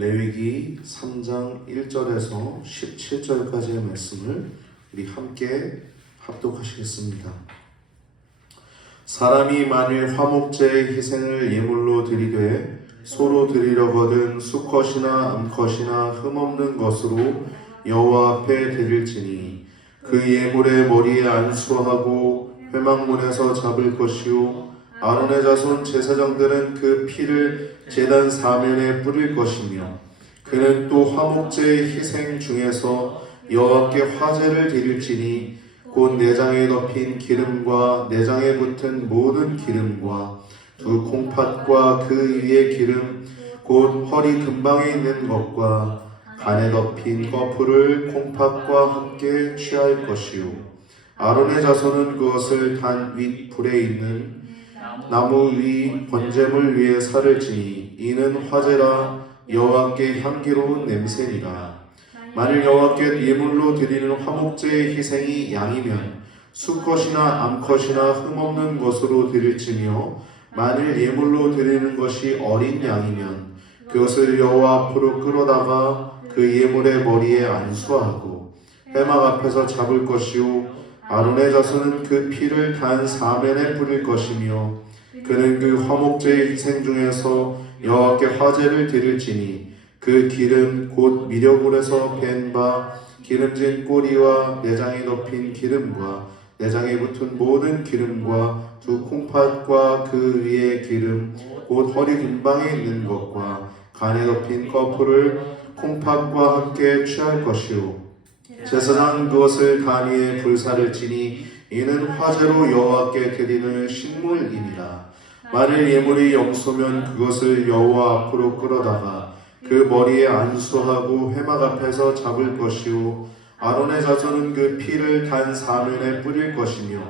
레위기 3장 1절에서 17절까지의 말씀을 우리 함께 합독하시겠습니다. 사람이 만일 화목제의 희생을 예물로 드리되 소로 드리려거든 수컷이나 암컷이나 흠없는 것으로 여호와 앞에 드릴지니 그 예물의 머리에 안수하고 회막문에서 잡을 것이요 아론의 자손 제사장들은 그 피를 제단 사면에 뿌릴 것이며 그는 또 화목제의 희생 중에서 여호와께 화제를 드릴지니 곧 내장에 덮인 기름과 내장에 붙은 모든 기름과 두 콩팥과 그 위의 기름 곧 허리 근방에 있는 것과 간에 덮인 거풀을 콩팥과 함께 취할 것이요 아론의 자손은 그것을 단 윗 불에 있는 나무 위 번제물 위에 살을 지니 이는 화제라 여호와께 향기로운 냄새니라. 만일 여호와께 예물로 드리는 화목제의 희생이 양이면 수컷이나 암컷이나 흠없는 것으로 드릴지며 만일 예물로 드리는 것이 어린 양이면 그것을 여호와 앞으로 끌어다가 그 예물의 머리에 안수하고 회막 앞에서 잡을 것이요 아론의 자손은 그 피를 단 사면에 뿌릴 것이며 그는 그 화목제의 희생 중에서 여호와께 화제를 드릴지니 그 기름 곧 미려불에서 밴 바 기름진 꼬리와 내장에 덮인 기름과 내장에 붙은 모든 기름과 두 콩팥과 그 위의 기름 곧 허리 근방에 있는 것과 간에 덮인 거풀을 콩팥과 함께 취할 것이요 제사장 그것을 단 위에 불사를 지니 이는 화제로 여호와께 드리는 식물이니라. 만일 예물이 영소면 그것을 여호와 앞으로 끌어다가 그 머리에 안수하고 회막 앞에서 잡을 것이요 아론의 자손은 그 피를 단 사면에 뿌릴 것이며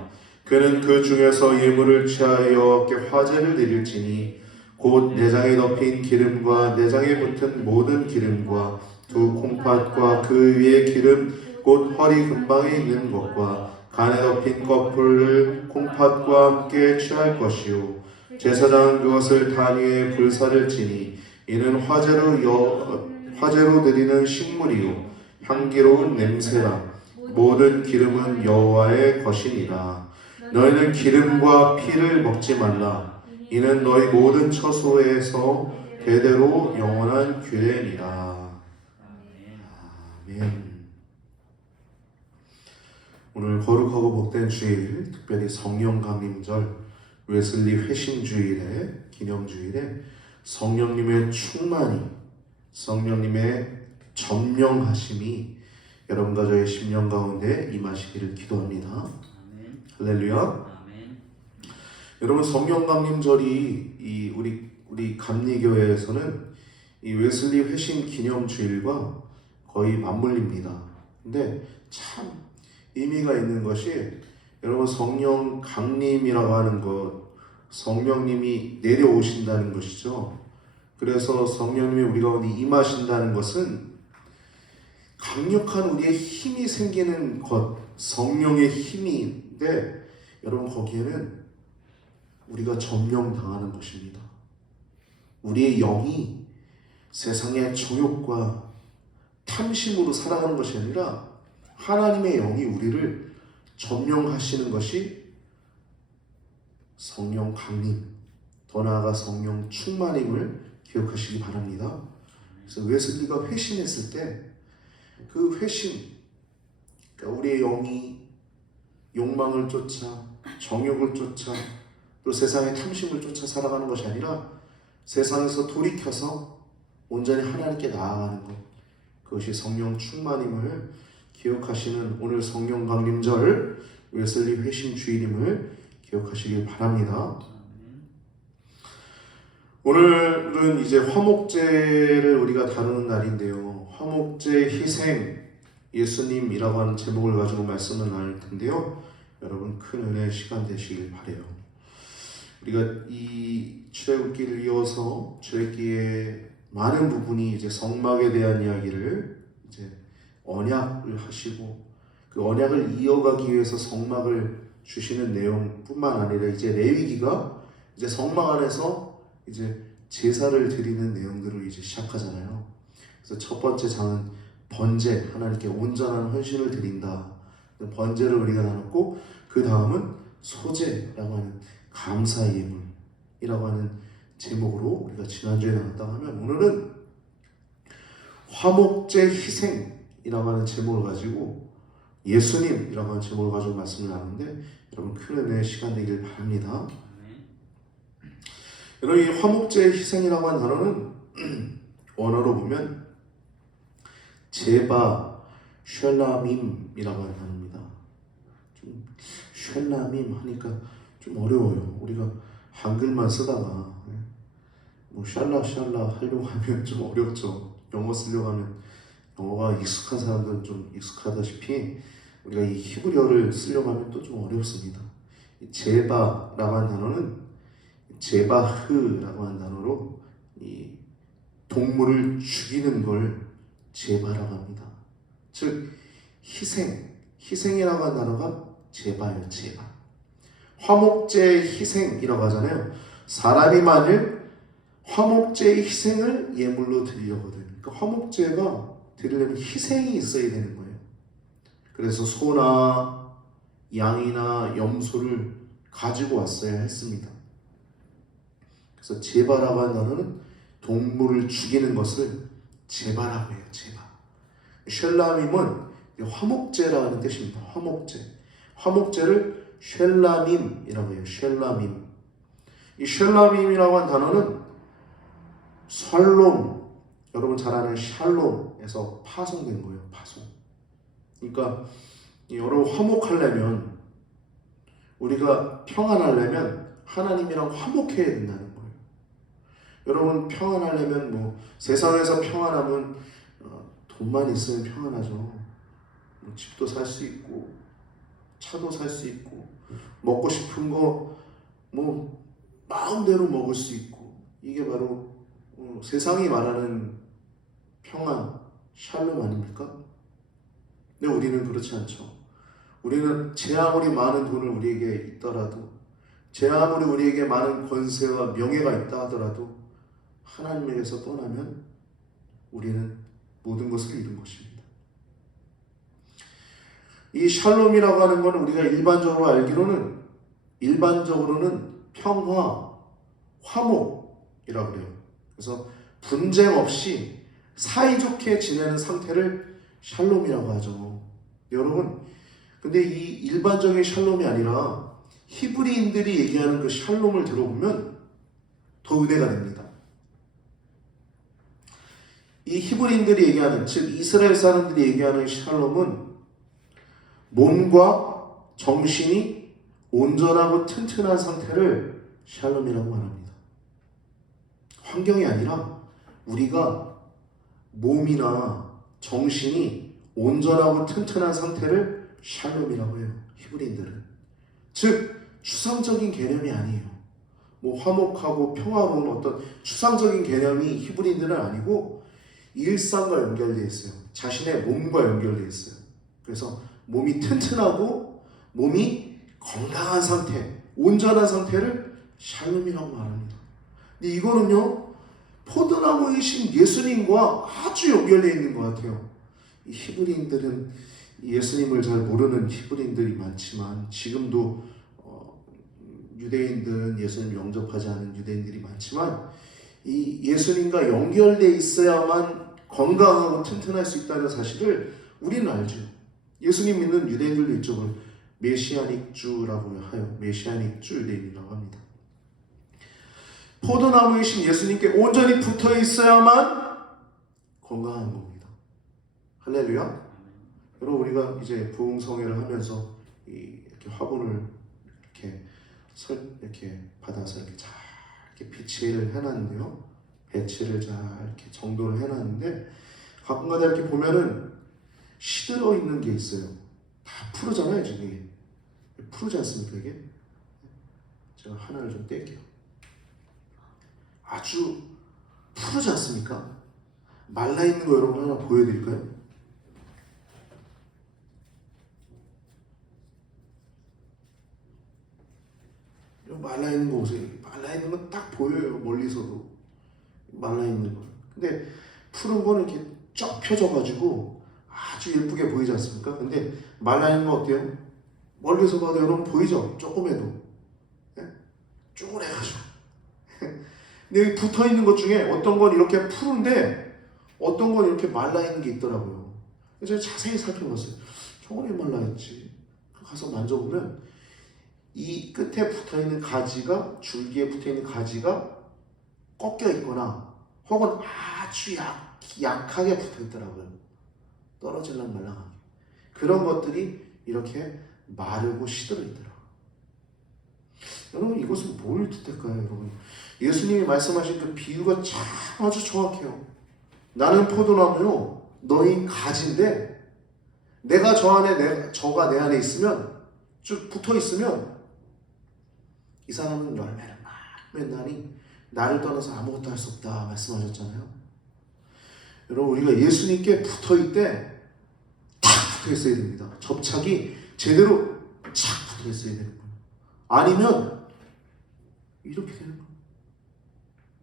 그는 그 중에서 예물을 취하여 여호와께 화제를 드릴지니 곧 내장에 덮인 기름과 내장에 붙은 모든 기름과 두 콩팥과 그 위의 기름 곧 허리 근방에 있는 것과 간에 덮인 거풀을 콩팥과 함께 취할 것이요 제사장은 그것을 단 위에 불사를 지니 이는 화제로 드리는 식물이요 향기로운 냄새라. 모든 기름은 여호와의 것이니라. 너희는 기름과 피를 먹지 말라. 이는 너희 모든 처소에서 대대로 영원한 규례니라. 아멘. 오늘 거룩하고 복된 주일, 특별히 성령 강림절, 웨슬리 회심주일에, 기념주일에 성령님의 충만이, 성령님의 전명하심이 여러분과 저의 심령 가운데 임하시기를 기도합니다. 아멘. 할렐루야. 아멘. 여러분, 성령 강림절이 우리 감리교회에서는 이 웨슬리 회심 기념주일과 거의 맞물립니다. 근데 참 의미가 있는 것이 여러분 성령 강림이라고 하는 것, 성령님이 내려오신다는 것이죠. 그래서 성령님이 우리 가운데 임하신다는 것은 강력한 우리의 힘이 생기는 것, 성령의 힘인데 여러분 거기에는 우리가 점령당하는 것입니다. 우리의 영이 세상의 정욕과 탐심으로 살아가는 것이 아니라 하나님의 영이 우리를 점령하시는 것이 성령 강림, 더 나아가 성령 충만임을 기억하시기 바랍니다. 그래서 웨슬리가 회심했을 때 그 회심, 그러니까 우리의 영이 욕망을 쫓아, 정욕을 쫓아, 또 세상의 탐심을 쫓아 살아가는 것이 아니라 세상에서 돌이켜서 온전히 하나님께 나아가는 것, 그것이 성령 충만임을 기억하시는 오늘 성령 강림절 웨슬리 회심 주일임을 기억하시길 바랍니다. 오늘은 이제 화목제를 우리가 다루는 날인데요. 화목제 희생 예수님이라고 하는 제목을 가지고 말씀을 나눌 텐데요. 여러분 큰 은혜의 시간 되시길 바라요. 우리가 이 출애굽기를 이어서 출애굽기의 많은 부분이 이제 성막에 대한 이야기를 이제 언약을 하시고 그 언약을 이어가기 위해서 성막을 주시는 내용뿐만 아니라 이제 레위기가 이제 성막 안에서 이제 제사를 드리는 내용들을 이제 시작하잖아요. 그래서 첫 번째 장은 번제, 하나님께 온전한 헌신을 드린다. 번제를 우리가 나눴고, 그 다음은 소제라고 하는 감사 예물이라고 하는 제목으로 우리가 지난주에 나눴다고 하면, 오늘은 화목제 희생이라고 하는 제목을 가지고 예수님이라고 하는 제목을 가지고 말씀을 나누는데, 여러분 큰 은혜의 시간 되길 바랍니다. 여러분, 이 화목제 희생이라고 하는 단어는 원어로 보면 제바 쉘라밈이라고 하는 단어입니다. 좀 쉘라밈 하니까 좀 어려워요. 우리가 한글만 쓰다가 뭐 샬라 하려고 하면 좀 어렵죠. 영어 쓰려고 하면, 영어가 익숙한 사람들은 좀 익숙하다시피 우리가 이 히브리어를 쓰려고 하면 또 좀 어렵습니다. 제바라고 하는 단어는 제바흐라고 하는 단어로 이 동물을 죽이는 걸 제바라고 합니다. 즉 희생이라고 하는 단어가 제바예요. 제바. 화목제 희생이라고 하잖아요. 사람이 만일 화목제의 희생을 예물로 드리려거든. 그러니까 화목제가 드리려면 희생이 있어야 되는 거예요. 그래서 소나 양이나 염소를 가지고 왔어야 했습니다. 그래서 제바라고 하는 단어는 동물을 죽이는 것을 제바라고 해요. 제바. 쉘라밈은 화목제라는 뜻입니다. 화목제를 쉘라밈이라고 해요. 쉘라밈. 이 쉘라밈이라고 하는 단어는 샬롬, 여러분 잘 아는 샬롬에서 파송된 거예요. 파송. 그러니까 여러분 화목하려면, 우리가 평안하려면 하나님이랑 화목해야 된다는 거예요. 여러분 평안하려면 뭐 세상에서 평안하면 돈만 있으면 평안하죠. 뭐 집도 살 수 있고 차도 살 수 있고 먹고 싶은 거 뭐 마음대로 먹을 수 있고, 이게 바로 세상이 말하는 평안, 샬롬 아닙니까? 근데 우리는 그렇지 않죠. 우리는 제 아무리 많은 돈을 우리에게 있더라도, 제 아무리 우리에게 많은 권세와 명예가 있다 하더라도 하나님에게서 떠나면 우리는 모든 것을 잃은 것입니다. 이 샬롬이라고 하는 것은 우리가 일반적으로는 평화, 화목이라고 그래요. 그래서 분쟁 없이 사이좋게 지내는 상태를 샬롬이라고 하죠. 여러분, 근데 이 일반적인 샬롬이 아니라 히브리인들이 얘기하는 그 샬롬을 들어보면 더 은혜가 됩니다. 이 히브리인들이 얘기하는, 즉 이스라엘 사람들이 얘기하는 샬롬은 몸과 정신이 온전하고 튼튼한 상태를 샬롬이라고 말합니다. 환경이 아니라 우리가 몸이나 정신이 온전하고 튼튼한 상태를 샬롬이라고 해요. 히브리인들은. 즉 추상적인 개념이 아니에요. 뭐 화목하고 평화로운 어떤 추상적인 개념이 히브리인들은 아니고 일상과 연결되어 있어요. 자신의 몸과 연결되어 있어요. 그래서 몸이 튼튼하고 몸이 건강한 상태, 온전한 상태를 샬롬이라고 말합니다. 근데 이거는요, 포도나무이신 예수님과 아주 연결되어 있는 것 같아요. 이 히브리인들은 예수님을 잘 모르는 히브리인들이 많지만, 지금도 유대인들은 예수님 영접하지 않은 유대인들이 많지만, 이 예수님과 연결되어 있어야만 건강하고 튼튼할 수 있다는 사실을 우리는 알죠. 예수님 믿는 유대인들도 이쪽을 메시아닉 주라고 하여 메시아닉 주 유대인이라고 합니다. 포도나무이신 예수님께 온전히 붙어 있어야만 건강한 겁니다. 할렐루야. 여러분, 우리가 이제 부흥성회를 하면서 이렇게 화분을 이렇게 받아서 이렇게 잘 이렇게 배치를 해놨는데요. 배치를 잘 이렇게 정돈을 해놨는데, 가끔가다 이렇게 보면은 시들어 있는 게 있어요. 다 푸르잖아요, 지금 이게. 푸르지 않습니까, 이게? 제가 하나를 좀 뗄게요. 아주 푸르지 않습니까? 말라있는 거 여러분 하나 보여드릴까요? 말라있는 거 보세요. 말라있는 건 딱 보여요, 멀리서도. 말라있는 거. 근데 푸른 거는 이렇게 쫙 펴져가지고 아주 예쁘게 보이지 않습니까? 근데 말라있는 거 어때요? 멀리서 봐도 여러분 보이죠? 조금해도. 예? 쪼그래가지고. 근데 여기 붙어있는 것 중에 어떤 건 이렇게 푸른데 어떤 건 이렇게 말라있는 게 있더라고요. 그래서 자세히 살펴봤어요. 저건 왜 말라있지? 가서 만져보면 이 끝에 붙어있는 가지가, 줄기에 붙어있는 가지가 꺾여 있거나 혹은 아주 약하게 붙어 있더라고요. 떨어질랑 말랑하게. 그런 것들이 이렇게 마르고 시들어 있더라고요. 여러분, 이것은 뭘 뜻할까요, 여러분? 예수님이 말씀하신 그 비유가 참 아주 정확해요. 나는 포도나무요, 너희 가지인데 내가 저가 내 안에 있으면, 쭉 붙어 있으면 이 사람은 열매를 막 맺나니 나를 떠나서 아무것도 할 수 없다 말씀하셨잖아요. 여러분, 우리가 예수님께 붙어있을 때 탁 붙어있어야 됩니다. 접착이 제대로 착 붙어있어야 되는 거예요. 아니면 이렇게 되는 거예요.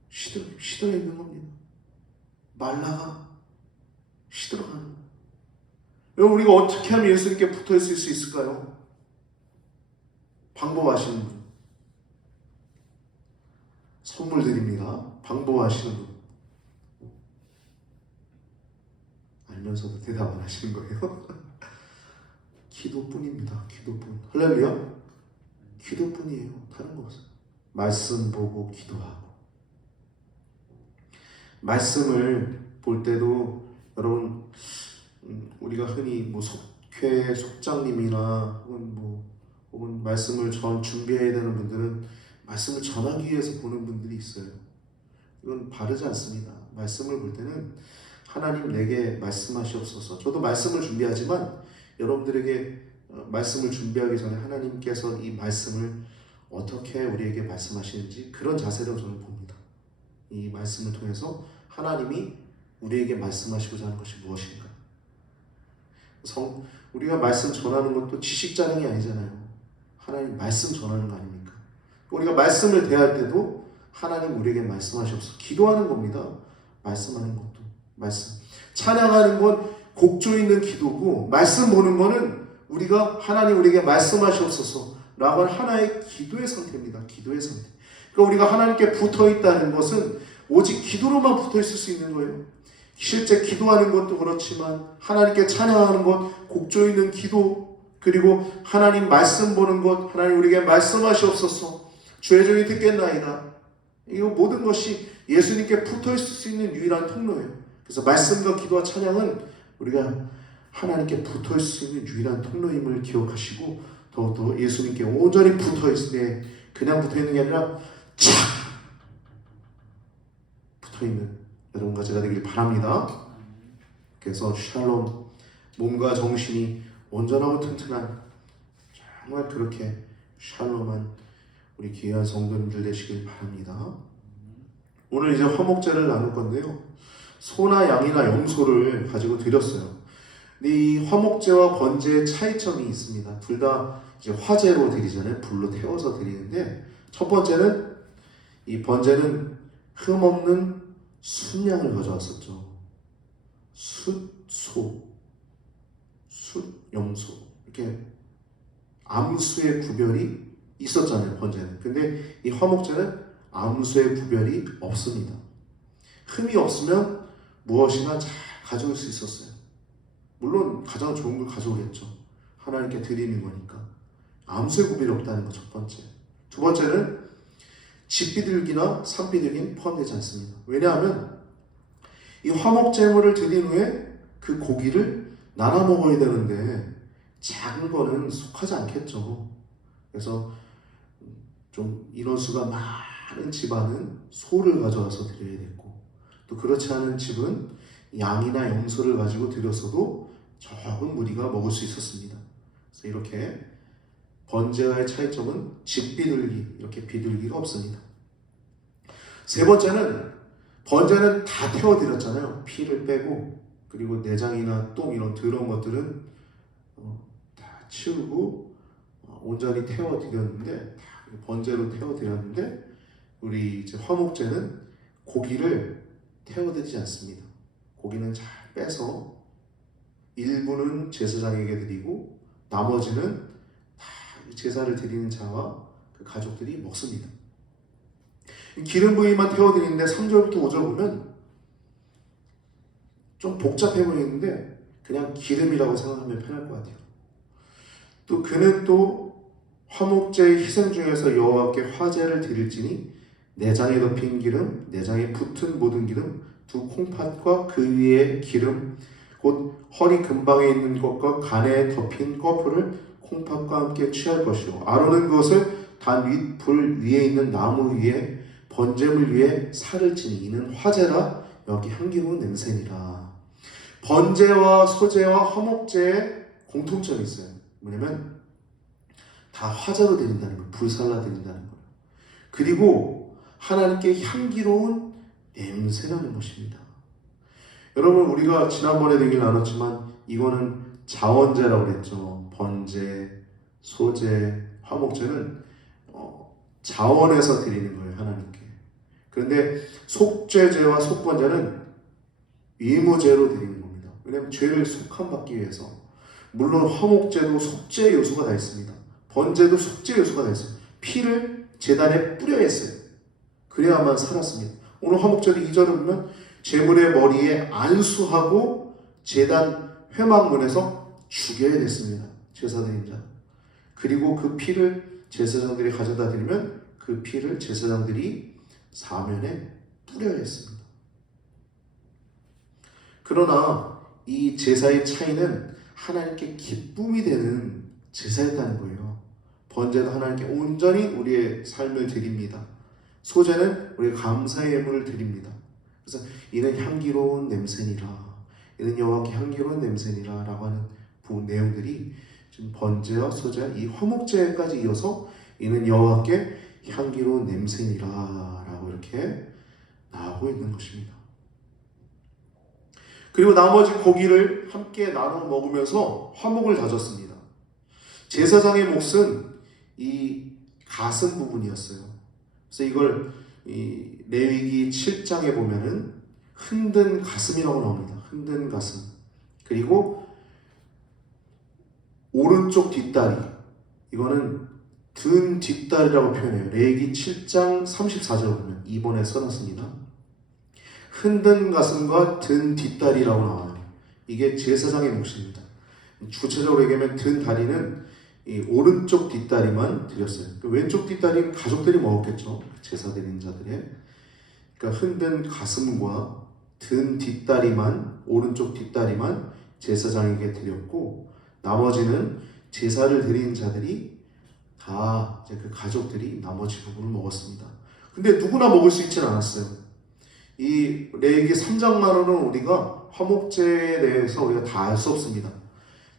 시들어 있는 겁니다. 말라가 시들어가는 거예요. 여러분, 우리가 어떻게 하면 예수님께 붙어있을 수 있을까요? 방법 아시는 분? 선물 드립니다. 방법 아시는 분? 알면서도 대답 안 하시는 거예요? 기도뿐입니다. 기도뿐. 할렐루야? 기도뿐이에요. 다른 거 없어요. 말씀 보고 기도하고. 말씀을 볼 때도 여러분, 우리가 흔히 뭐 속회 속장님이나 혹은 말씀을 준비해야 되는 분들은 말씀을 전하기 위해서 보는 분들이 있어요. 이건 바르지 않습니다. 말씀을 볼 때는 하나님 내게 말씀하시옵소서. 저도 말씀을 준비하지만 여러분들에게 말씀을 준비하기 전에 하나님께서 이 말씀을 어떻게 우리에게 말씀하시는지 그런 자세로 저는 봅니다. 이 말씀을 통해서 하나님이 우리에게 말씀하시고자 하는 것이 무엇인가? 우리가 말씀 전하는 것도 지식 자랑이 아니잖아요. 하나님 말씀 전하는 거 아닙니까? 우리가 말씀을 대할 때도 하나님 우리에게 말씀하시옵소서. 기도하는 겁니다. 말씀하는 것도 말씀. 찬양하는 건 곡조 있는 기도고, 말씀 보는 거는 우리가 하나님 우리에게 말씀하시옵소서 라고 하는 하나의 기도의 상태입니다. 기도의 상태. 그러니까 우리가 하나님께 붙어 있다는 것은 오직 기도로만 붙어 있을 수 있는 거예요. 실제 기도하는 것도 그렇지만 하나님께 찬양하는 것, 곡조 있는 기도, 그리고 하나님 말씀 보는 것, 하나님 우리에게 말씀하시옵소서, 주의 종이 듣겠나이다. 이거 모든 것이 예수님께 붙어 있을 수 있는 유일한 통로예요. 그래서 말씀과 기도와 찬양은 우리가 하나님께 붙어 있을 수 있는 유일한 통로임을 기억하시고, 더욱더 예수님께 온전히 붙어 있을 때 그냥 붙어 있는 게 아니라 착 붙어 있는 여러분과 제가 되길 바랍니다. 그래서 샬롬, 몸과 정신이 온전하고 튼튼한, 정말 그렇게 샬롬한 우리 귀한 성도님들 되시길 바랍니다. 오늘 이제 화목제를 나눌 건데요, 소나 양이나 염소를 가지고 드렸어요. 근데 이 화목제와 번제의 차이점이 있습니다. 둘 다 이제 화제로 드리잖아요. 불로 태워서 드리는데, 첫 번째는 이 번제는 흠없는 순양을 가져왔었죠. 숫소, 숫염소, 이렇게 암수의 구별이 있었잖아요, 번제는. 근데 이 화목제는 암수의 구별이 없습니다. 흠이 없으면 무엇이나 잘 가져올 수 있었어요. 물론 가장 좋은 걸 가져오겠죠. 하나님께 드리는 거니까. 암수의 구별이 없다는 거 첫 번째. 두 번째는 집비둘기나 산비둘기는 포함되지 않습니다. 왜냐하면 이 화목제물을 드린 후에 그 고기를 나눠 먹어야 되는데 작은 거는 속하지 않겠죠. 그래서 좀 인원수가 많은 집안은 소를 가져와서 드려야 됐고, 또 그렇지 않은 집은 양이나 염소를 가지고 드렸어도 적은 무리가 먹을 수 있었습니다. 그래서 이렇게 번제와의 차이점은 집비둘기, 이렇게 비둘기가 없습니다. 세 번째는 번제는 다 태워드렸잖아요. 피를 빼고, 그리고 내장이나 똥 이런 더러운 것들은 다 치우고 온전히 태워드렸는데, 번제로 태워드렸는데, 우리 이제 화목제는 고기를 태워드리지 않습니다. 고기는 잘 빼서 일부는 제사장에게 드리고 나머지는 다 제사를 드리는 자와 그 가족들이 먹습니다. 기름 부위만 태워드리는데 3절부터 5절 보면 좀 복잡해 보이는데 그냥 기름이라고 생각하면 편할 것 같아요. 또 그는 또 화목제의 희생 중에서 여호와께 화제를 드릴지니 내장에 덮인 기름, 내장에 붙은 모든 기름, 두 콩팥과 그 위에 기름, 곧 허리 근방에 있는 것과 간에 덮인 꺼풀을 콩팥과 함께 취할 것이요 아론은 그것을 단 윗 불 위에 있는 나무 위에 번제물 위에 살을 치니 이는 화제라 여기 향기로운 냄새니라. 번제와 소제와 화목제에 공통점이 있어요. 뭐냐면 다 화제로 드린다는 거예요. 불살라 드린다는 거예요. 그리고 하나님께 향기로운 냄새나는 것입니다. 여러분, 우리가 지난번에 얘기를 나눴지만 이거는 자원제라고 그랬죠. 번제, 소제, 화목제는 자원에서 드리는 거예요, 하나님께. 그런데 속죄제와 속번제는 의무제로 드리는 겁니다. 왜냐하면 죄를 속함받기 위해서. 물론 화목제도 속죄 요소가 다 있습니다. 번제도 속죄 요소가 다 있어요. 피를 제단에 뿌려야 했어요. 그래야만 살았습니다. 오늘 화목제도 2절을 보면 제물의 머리에 안수하고 제단 회막문에서 죽여야 됐습니다. 제사드린 자. 그리고 그 피를 제사장들이 가져다 드리면 그 피를 제사장들이 사면에 뿌려야 했습니다. 그러나 이 제사의 차이는 하나님께 기쁨이 되는 제사였다는 거예요. 번제도 하나님께 온전히 우리의 삶을 드립니다. 소제는 우리의 감사의 예물을 드립니다. 그래서 이는 향기로운 냄새니라, 이는 여호와께 향기로운 냄새니라 라고 하는 내용들이 지금 번제와 소제, 이 화목제까지 이어서 이는 여호와께 향기로운 냄새니라 라고 이렇게 나오고 있는 것입니다. 그리고 나머지 고기를 함께 나눠 먹으면서 화목을 다졌습니다. 제사장의 몫은 이 가슴 부분이었어요. 그래서 이걸 이 레위기 7장에 보면은 흔든 가슴이라고 나옵니다. 흔든 가슴. 그리고 오른쪽 뒷다리. 이거는 든 뒷다리라고 표현해요. 레위기 7장 34절 보면 2번에 써놨습니다. 흔든 가슴과 든 뒷다리라고 나와요. 이게 제사장의 몫입니다. 구체적으로 얘기하면 든 다리는 이 오른쪽 뒷다리만 드렸어요. 그 왼쪽 뒷다리는 가족들이 먹었겠죠. 제사 드린 자들의. 그러니까 흔든 가슴과 든 뒷다리만, 오른쪽 뒷다리만 제사장에게 드렸고, 나머지는 제사를 드린 자들이 다 이제 그 가족들이 나머지 부분을 먹었습니다. 근데 누구나 먹을 수 있지는 않았어요. 이 레위기 3장만으로는 우리가 화목제에 대해서 우리가 다 알 수 없습니다.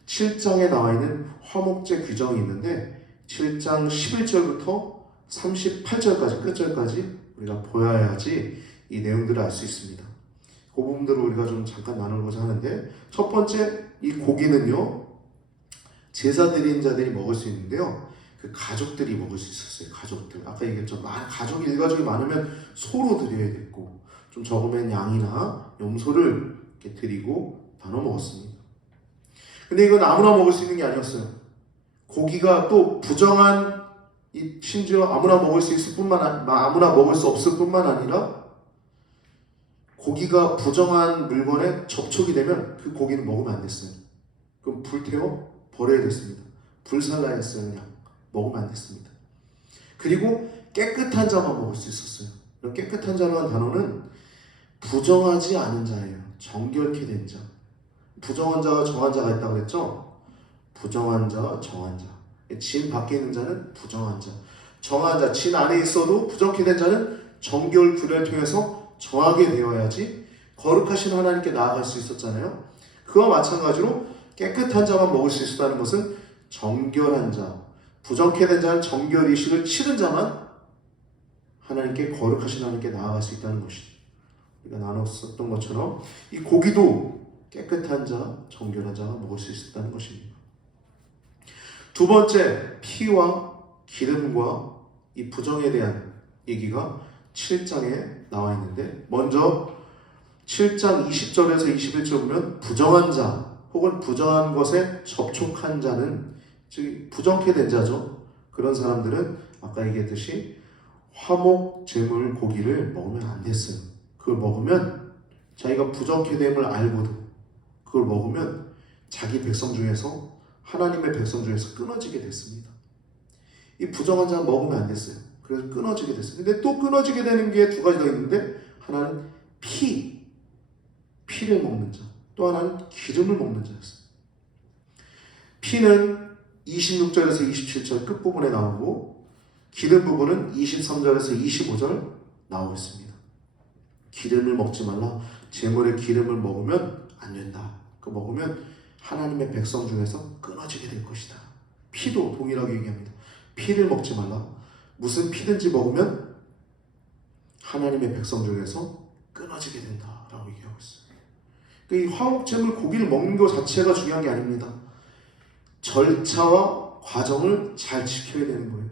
7장에 나와 있는 화목제 규정이 있는데 7장 11절부터 38절까지 끝절까지 우리가 보아야지 이 내용들을 알 수 있습니다. 그 부분들을 우리가 좀 잠깐 나누고자 하는데, 첫 번째, 이 고기는요 제사 드린 자들이 먹을 수 있는데요, 그 가족들이 먹을 수 있었어요. 가족들. 아까 얘기했죠. 가족이 일가족이 많으면 소로 드려야 됐고, 좀 적으면 양이나 염소를 이렇게 드리고 나눠 먹었습니다. 근데 이건 아무나 먹을 수 있는 게 아니었어요. 고기가 또 부정한, 심지어 아무나 먹을 수 있을 뿐만 아무나 먹을 수 없을 뿐만 아니라 고기가 부정한 물건에 접촉이 되면 그 고기는 먹으면 안 됐어요. 그럼 불태워 버려야 됐습니다. 불살라야 했어요. 그냥 먹으면 안 됐습니다. 그리고 깨끗한 자만 먹을 수 있었어요. 이런 깨끗한 자라는 단어는 부정하지 않은 자예요. 정결케 된 자. 부정한 자와 정한 자가 있다고 그랬죠? 부정한 자와 정한 자. 진 밖에 있는 자는 부정한 자. 정한 자, 진 안에 있어도 부정케 된 자는 정결 분을 통해서 정하게 되어야지 거룩하신 하나님께 나아갈 수 있었잖아요. 그와 마찬가지로 깨끗한 자만 먹을 수 있었다는 것은 정결한 자, 부정케 된 자는 정결의식을 치른 자만 하나님께, 거룩하신 하나님께 나아갈 수 있다는 것이죠. 우리가 나눴었던 것처럼 이 고기도 깨끗한 자, 정결한 자가 먹을 수 있었다는 것입니다. 두 번째, 피와 기름과 이 부정에 대한 얘기가 7장에 나와 있는데, 먼저 7장 20절에서 21절 보면 부정한 자 혹은 부정한 것에 접촉한 자는, 즉 부정케 된 자죠. 그런 사람들은 아까 얘기했듯이 화목 제물 고기를 먹으면 안 됐어요. 그걸 먹으면 자기가 부정케 됨을 알고도 그걸 먹으면 자기 백성 중에서, 하나님의 백성 중에서 끊어지게 됐습니다. 이 부정한 자는 먹으면 안 됐어요. 그래서 끊어지게 됐어요. 근데 또 끊어지게 되는 게 두 가지 더 있는데, 하나는 피를 먹는 자, 또 하나는 기름을 먹는 자였어요. 피는 26절에서 27절 끝부분에 나오고, 기름 부분은 23절에서 25절 나오고 있습니다. 기름을 먹지 말라. 제물의 기름을 먹으면 안 된다. 그 먹으면 하나님의 백성 중에서 끊어지게 될 것이다. 피도 동일하게 얘기합니다. 피를 먹지 말라. 무슨 피든지 먹으면 하나님의 백성 중에서 끊어지게 된다라고 얘기하고 있어요. 이 화목제물 고기를 먹는 것 자체가 중요한 게 아닙니다. 절차와 과정을 잘 지켜야 되는 거예요.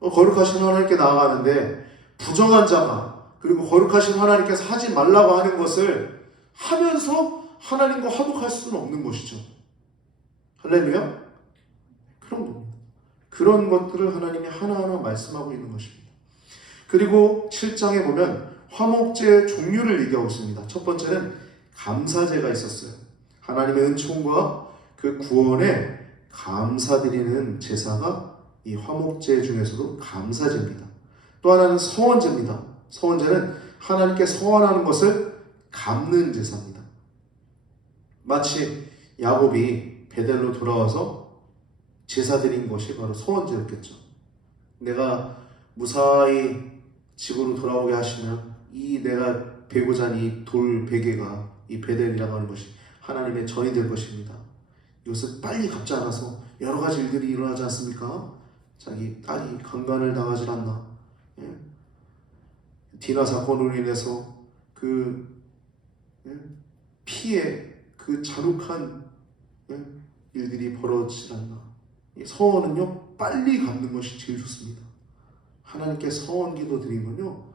거룩하신 하나님께 나아가는데 부정한 자가, 그리고 거룩하신 하나님께서 하지 말라고 하는 것을 하면서 하나님과 화목할 수는 없는 것이죠. 할렐루야? 그런 겁니다. 그런 것들을 하나님이 하나하나 말씀하고 있는 것입니다. 그리고 7장에 보면 화목제의 종류를 얘기하고 있습니다. 첫 번째는 감사제가 있었어요. 하나님의 은총과 그 구원에 감사드리는 제사가 이 화목제 중에서도 감사제입니다. 또 하나는 서원제입니다. 서원제는 하나님께 서원하는 것을 갚는 제사입니다. 마치 야곱이 베델로 돌아와서 제사 드린 것이 바로 서원제였겠죠. 내가 무사히 집으로 돌아오게 하시면 이 내가 베고자 하는 이 돌 베개가, 이 베델이라고 하는 것이 하나님의 전이 될 것입니다. 이것을 빨리 갚지 않아서 여러 가지 일들이 일어나지 않습니까? 자기 딸이 강간을 당하지 않나, 디나 사건으로 인해서 그 피해, 그 잔혹한 일들이 벌어지지 않나. 서원은요, 빨리 갚는 것이 제일 좋습니다. 하나님께 서원 기도 드리면요,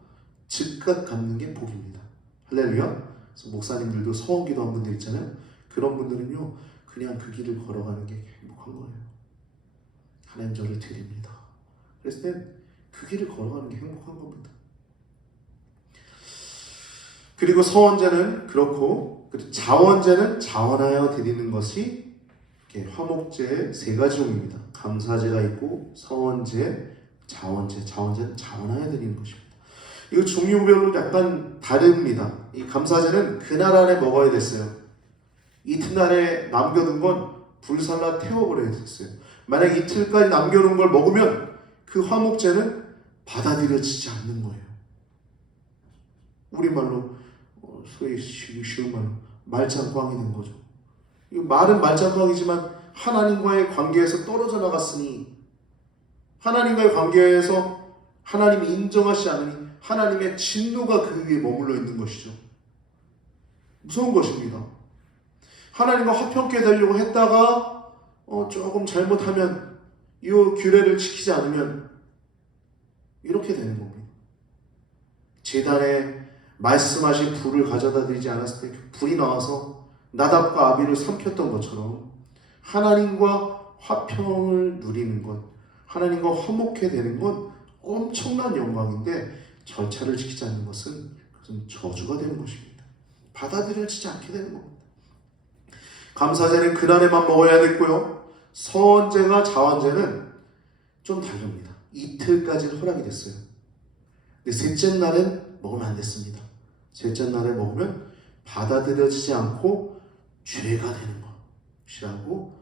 즉각 갚는 게 복입니다. 할렐루야. 그래서 목사님들도 서원 기도 한 분들 있잖아요. 그런 분들은요, 그냥 그 길을 걸어가는 게 행복한 거예요. 하나님 저를 드립니다. 그랬을 때 그 길을 걸어가는 게 행복한 겁니다. 그리고 서원제는 그렇고, 자원제는 자원하여 드리는 것이 화목제의 세 가지 종입니다. 감사제가 있고, 서원제, 자원제. 자원제는 자원하여 드리는 것입니다. 이거 종류별로 약간 다릅니다. 이 감사제는 그날 안에 먹어야 됐어요. 이튿날에 남겨둔 건 불살라 태워버려야 됐어요. 만약 이틀까지 남겨놓은 걸 먹으면 그 화목제는 받아들여지지 않는 거예요. 우리말로 소위 쉬운 말로 말짱꽝이 된 거죠. 말은 말짱꽝이지만 하나님과의 관계에서 떨어져 나갔으니, 하나님과의 관계에서 하나님이 인정하지 않으니 하나님의 진노가 그 위에 머물러 있는 것이죠. 무서운 것입니다. 하나님과 화평케 되려고 했다가 조금 잘못하면, 이 규례를 지키지 않으면 이렇게 되는 겁니다. 제단에 말씀하신 불을 가져다 드리지 않았을 때 불이 나와서 나답과 아비를 삼켰던 것처럼 하나님과 화평을 누리는 것, 하나님과 화목해 되는 건 엄청난 영광인데, 절차를 지키지 않는 것은 그것은 저주가 되는 것입니다. 받아들여지지 않게 되는 겁니다. 감사제는 그날에만 먹어야 됐고요. 서원제가 자원제는 좀 다릅니다. 이틀까지는 허락이 됐어요. 근데 셋째 날은 먹으면 안 됐습니다. 셋째 날에 먹으면 받아들여지지 않고 죄가 되는 것이라고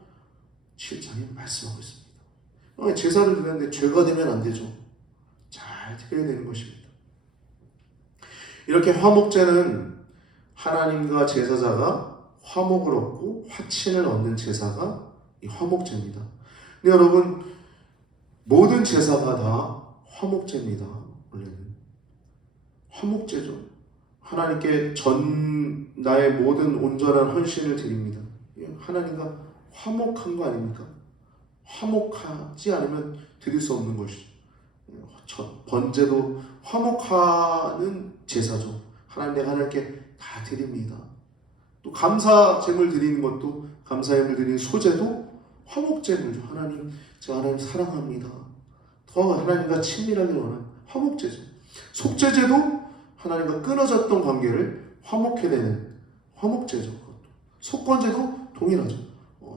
7장에 말씀하고 있습니다. 제사를 드렸는데 죄가 되면 안 되죠. 잘 드려야 되는 것입니다. 이렇게 화목제는 하나님과 제사자가 화목을 얻고 화친을 얻는 제사가 이 화목제입니다. 근데 여러분, 모든 제사가 다 화목제입니다. 원래는 화목제죠. 하나님께 나의 모든 온전한 헌신을 드립니다. 하나님과 화목한 거 아닙니까? 화목하지 않으면 드릴 수 없는 것이죠. 번제도 화목하는 제사죠. 내가 하나님께 다 드립니다. 또 감사 제물 드리는 것도, 감사 예물 드리는 소제도 화목 제물죠. 하나님, 제가 하나님 사랑합니다. 더 하나님과 친밀하게 원하는 화목제죠. 속죄제도 하나님과 끊어졌던 관계를 화목해내는 화목제죠. 속건제도 동일하죠.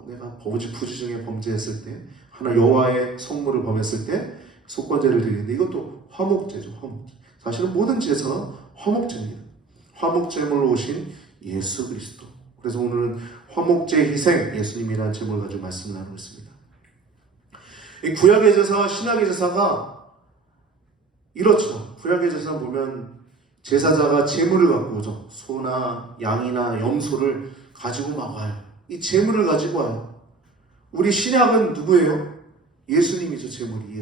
내가 부지중에 범죄했을 때, 하나 여호와의 성물을 범했을 때 속건제를 드리는데, 이것도 화목제죠. 화목제. 사실은 모든 제사가 화목제입니다. 화목제물로 오신 예수 그리스도. 그래서 오늘은 화목제 희생, 예수님이라는 제목을 가지고 말씀을 나누고 있습니다. 이 구약의 제사와 신약의 제사가 이렇죠. 구약의 제사 보면 제사자가 제물을 갖고 오죠. 소나 양이나 염소를 가지고 막 와요. 이 제물을 가지고 와요. 우리 신약은 누구예요? 예수님이죠. 제물이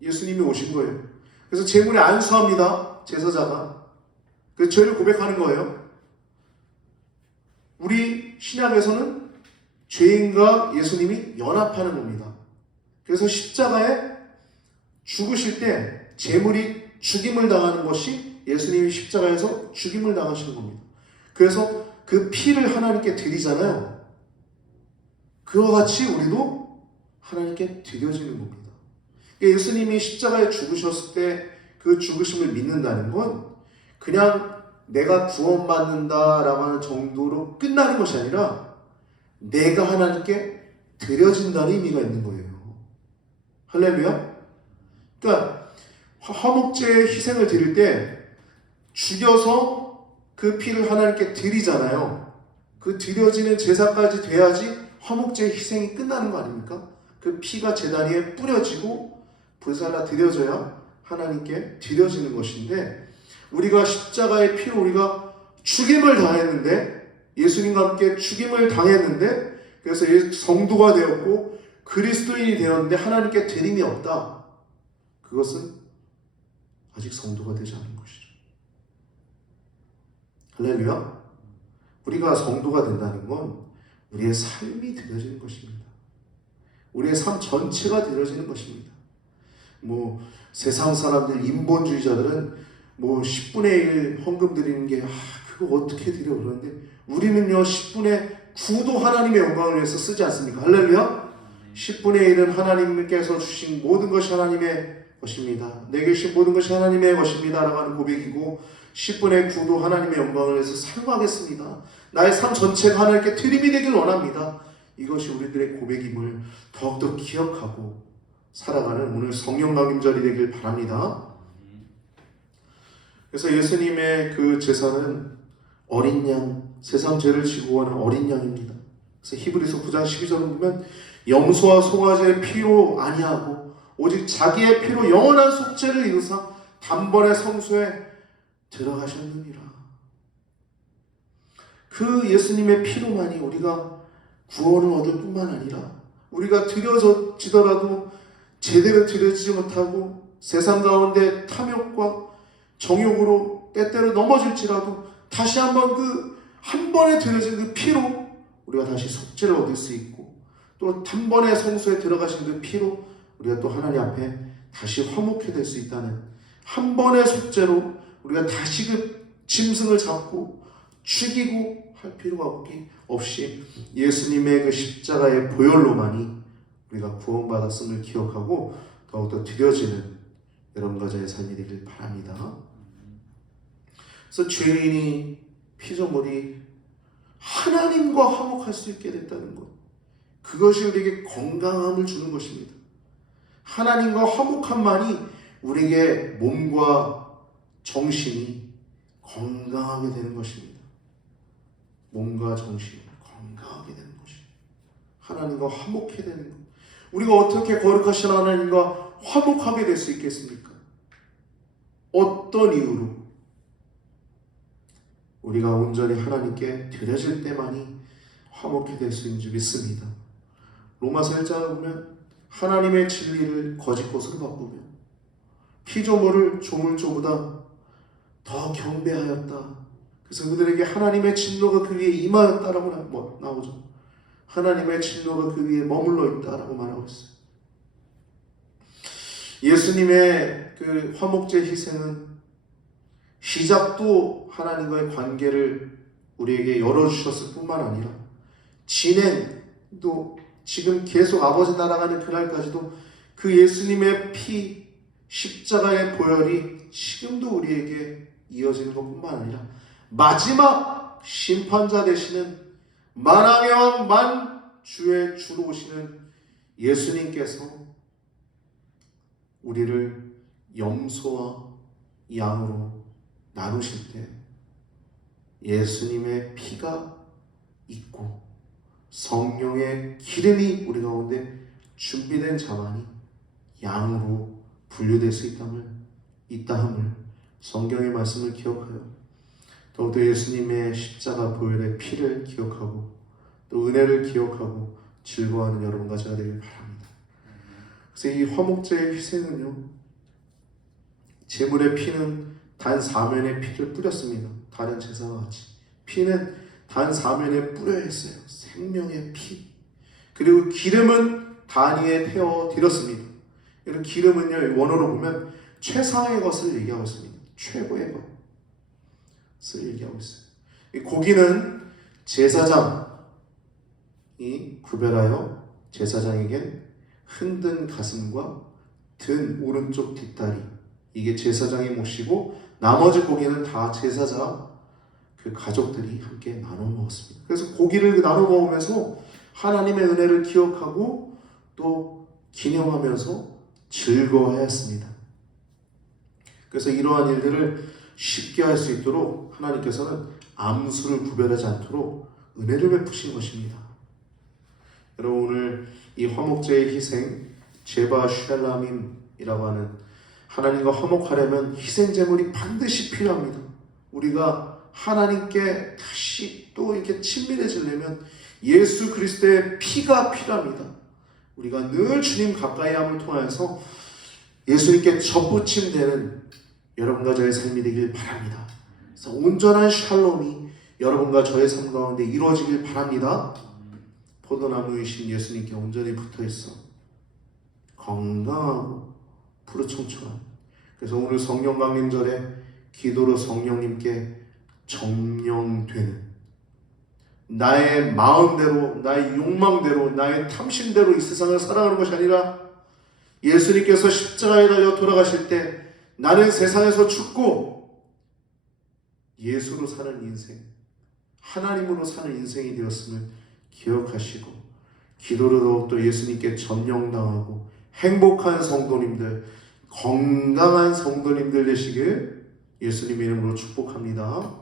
예수님이 오신 거예요. 그래서 제물에 안수합니다. 제사자가. 그래서 죄를 고백하는 거예요. 우리 신약에서는 죄인과 예수님이 연합하는 겁니다. 그래서 십자가에 죽으실 때 제물이 죽임을 당하는 것이 예수님이 십자가에서 죽임을 당하시는 겁니다. 그래서 그 피를 하나님께 드리잖아요. 그와 같이 우리도 하나님께 드려지는 겁니다. 예수님이 십자가에 죽으셨을 때 그 죽으심을 믿는다는 건 그냥 내가 구원받는다라고 하는 정도로 끝나는 것이 아니라 내가 하나님께 드려진다는 의미가 있는 거예요. 할렐루야. 그러니까 화목제의 희생을 드릴 때 죽여서 그 피를 하나님께 드리잖아요. 그 드려지는 제사까지 돼야지 화목제의 희생이 끝나는 거 아닙니까? 그 피가 제단 위에 뿌려지고 불살라 드려져야 하나님께 드려지는 것인데, 우리가 십자가의 피로 우리가 죽임을 당했는데, 예수님과 함께 죽임을 당했는데, 그래서 성도가 되었고 그리스도인이 되었는데 하나님께 드림이 없다. 그것은 아직 성도가 되지 않은 것이죠. 할렐루야. 우리가 성도가 된다는 건 우리의 삶이 드려지는 것입니다. 우리의 삶 전체가 드려지는 것입니다. 세상 사람들, 인본주의자들은 10분의 1 헌금 드리는 게 그거 어떻게 드려 그러는데, 우리는요 10분의 9도 하나님의 영광을 위해서 쓰지 않습니까? 할렐루야. 10분의 1은 하나님께서 주신 모든 것이 하나님의 것입니다. 내게 주신 모든 것이 하나님의 것입니다 라고 하는 고백이고, 10분의 9도 하나님의 영광을 위해서 사용하겠습니다. 나의 삶 전체가 하나님께 드림이 되길 원합니다. 이것이 우리들의 고백임을 더욱더 기억하고 살아가는 오늘 성령 강림절이 되길 바랍니다. 그래서 예수님의 그 제사는 어린 양, 세상 죄를 지고 가는 어린 양입니다. 그래서 히브리서 9장 12절을 보면 염소와 송아지의 피로 아니하고 오직 자기의 피로 영원한 속죄를 이루사 단번에 성소에 들어가셨느니라. 그 예수님의 피로만이 우리가 구원을 얻을 뿐만 아니라, 우리가 드려지더라도 제대로 드려지지 못하고 세상 가운데 탐욕과 정욕으로 때때로 넘어질지라도 다시 한번 한 번에 드려진 그 피로 우리가 다시 속죄를 얻을 수 있고, 또 단번에 성소에 들어가신 그 피로 우리가 또 하나님 앞에 다시 화목해 될 수 있다는, 한 번의 속죄로 우리가 다시 그 짐승을 잡고 죽이고 할 필요가 없이 예수님의 그 십자가의 보혈로만이 우리가 구원받았음을 기억하고 더욱더 드려지는 여러분과 저의 삶이 되길 바랍니다. 그래서 죄인이 피조물이 하나님과 화목할 수 있게 됐다는 것, 그것이 우리에게 건강함을 주는 것입니다. 하나님과 화목함만이 우리에게 몸과 정신이 건강하게 되는 것입니다. 몸과 정신이 건강하게 되는 것입니다. 하나님과 화목해야 되는 것. 우리가 어떻게 거룩하신 하나님과 화목하게 될 수 있겠습니까? 어떤 이유로? 우리가 온전히 하나님께 드려질 때만이 화목해 될 수 있는 줄 믿습니다. 로마서 1장을 보면 하나님의 진리를 거짓 것으로 바꾸며 피조물을 조물조보다 더 경배하였다. 그래서 그들에게 하나님의 진노가 그 위에 임하였다라고 나오죠. 하나님의 진노가 그 위에 머물러 있다라고 말하고 있어요. 예수님의 그 화목제 희생은 시작도 하나님과의 관계를 우리에게 열어주셨을 뿐만 아니라 진행도 지금 계속 아버지 날아가는 그날까지도 그 예수님의 피, 십자가의 보혈이 지금도 우리에게 이어지는 것뿐만 아니라 마지막 심판자 되시는 만왕의 왕 만주의 주로 오시는 예수님께서 우리를 염소와 양으로 나누실 때 예수님의 피가 있고 성령의 기름이 우리 가운데 준비된 자만이 양으로 분류될 수 있다 함을 성경의 말씀을 기억하여 더욱더 예수님의 십자가 보혈의 피를 기억하고 또 은혜를 기억하고 즐거워하는 여러분과 제가 되길 바랍니다. 그래서 이 화목제의 희생은요, 제물의 피는 단 사면의 피를 뿌렸습니다. 다른 제사와 같이 피는 단 사면에 뿌려야 했어요. 생명의 피. 그리고 기름은 단위에 태워 드렸습니다. 이런 기름은요, 원어로 보면 최상의 것을 얘기하고 있습니다. 최고의 것을 얘기하고 있어요. 이 고기는 제사장이 구별하여 제사장에겐 흔든 가슴과 든 오른쪽 뒷다리, 이게 제사장의 몫이고 나머지 고기는 다 제사장 그 가족들이 함께 나눠 먹었습니다. 그래서 고기를 나눠 먹으면서 하나님의 은혜를 기억하고 또 기념하면서 즐거워하였습니다. 그래서 이러한 일들을 쉽게 할 수 있도록 하나님께서는 암수를 구별하지 않도록 은혜를 베푸신 것입니다. 여러분, 오늘 이 화목제의 희생, 제바 쉘라밈이라고 하는, 하나님과 화목하려면 희생 제물이 반드시 필요합니다. 우리가 하나님께 다시 또 이렇게 친밀해지려면 예수 그리스도의 피가 필요합니다. 우리가 늘 주님 가까이함을 통해서 예수님께 접붙임되는 여러분과 저의 삶이 되길 바랍니다. 그래서 온전한 샬롬이 여러분과 저의 삶 가운데 이루어지길 바랍니다. 포도나무이신 예수님께 온전히 붙어있어 건강하고 푸르청청한, 그래서 오늘 성령 강림절에 기도로 성령님께 정령되는, 나의 마음대로, 나의 욕망대로, 나의 탐심대로 이 세상을 살아가는 것이 아니라 예수님께서 십자가에 달려 돌아가실 때 나는 세상에서 죽고 예수로 사는 인생, 하나님으로 사는 인생이 되었음을 기억하시고 기도로 더욱더 예수님께 점령당하고 행복한 성도님들, 건강한 성도님들 되시길 예수님 이름으로 축복합니다.